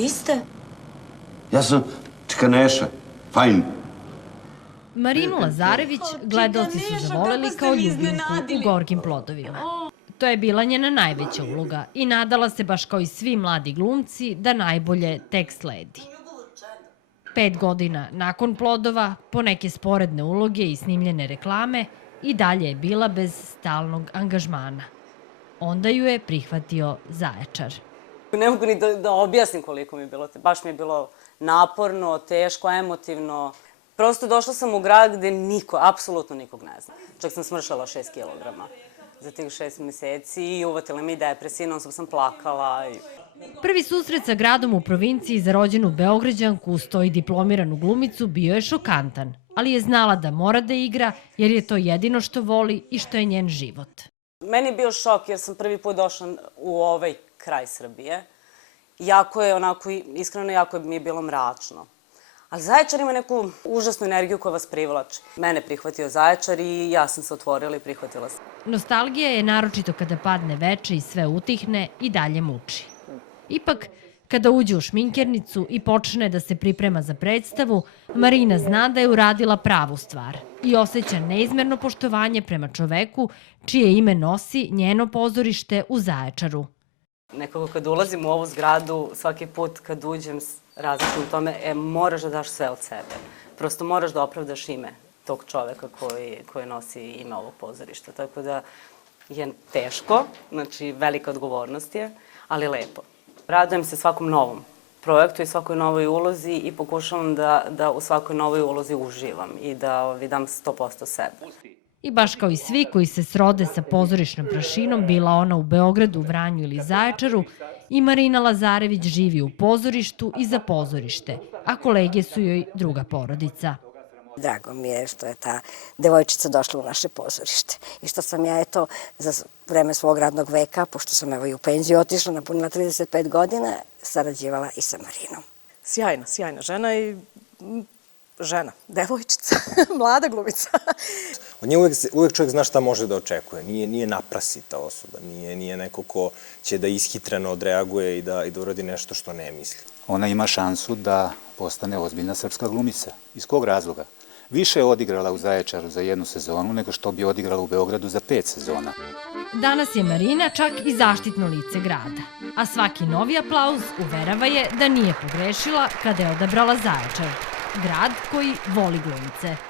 vi ste? Ja sam Čkaneša, fajn. Marinu Lazarević gledaoci su zavoleli kao ljubimku u Gorkim plodovima. To je bila njena najveća uloga i nadala se, baš kao i svi mladi glumci, da najbolje tek sledi. 5 godina nakon Plodova, po neke sporedne uloge i snimljene reklame, i dalje je bila bez stalnog angažmana. Onda ju je prihvatio Zaječar. Ne mogu ni da objasnim koliko mi je bilo. Baš mi je bilo naporno, teško, emotivno. Prosto došla sam u grad gde niko, apsolutno nikog ne zna. Čak sam smršala 6 kilograma za tih 6 meseci i uvatila mi depresiju, non sam plakala. Prvi susret sa gradom u provinciji za rođenu Beograđanku uz to i diplomiranu glumicu bio je šokantan, ali je znala da mora da igra jer je to jedino što voli i što je njen život. Meni je bio šok jer sam prvi put došla u ovaj kraj Srbije. Jako je onako, iskreno jako mi je bilo mračno. Ali Zaječar ima neku užasnu energiju koja vas privlači. Mene prihvatio Zaječar i ja sam se otvorila i prihvatila sam. Nostalgija je naročito kada padne veče i sve utihne i dalje muči. Ipak, kada uđe u šminkernicu i počne da se priprema za predstavu, Marina zna da je uradila pravu stvar i osjeća neizmerno poštovanje prema čoveku čije ime nosi njeno pozorište u Zaječaru. Nekako kad ulazim u ovu zgradu, svaki put kad uđem različim u tome, moraš da daš sve od sebe. Prosto moraš da opravdaš ime tog čoveka koji nosi ime ovog pozorišta. Tako da je teško, znači velika odgovornost je, ali lepo. Radujem se svakom novom projektu i svakoj novoj ulozi i pokušavam da u svakoj novoj ulozi uživam i da dam 100% sebe. I baš kao i svi koji se srode sa pozorišnom prašinom, bila ona u Beogradu, Vranju ili Zaječaru, i Marina Lazarević živi u pozorištu i za pozorište, a kolege su joj druga porodica. Drago mi je što je ta devojčica došla u naše pozorište i što sam ja, eto, za vreme svog radnog veka, pošto sam evo i u penziju otišla, napunila 35 godina, sarađivala i sa Marinom. Sjajna, sjajna žena i žena, devojčica, mlada glumica. Od nje uvek čovjek zna šta može da očekuje. Nije naprasita osoba, nije neko ko će da ishitreno odreaguje i da uradi nešto što ne misli. Ona ima šansu da postane ozbiljna srpska glumica. Iz kog razloga? Više je odigrala u Zaječaru za 1 sezonu nego što bi odigrala u Beogradu za 5 sezona. Danas je Marina čak i zaštitno lice grada, a svaki novi aplauz uverava je da nije pogrešila kada je odabrala Zaječar, grad koji voli glumice.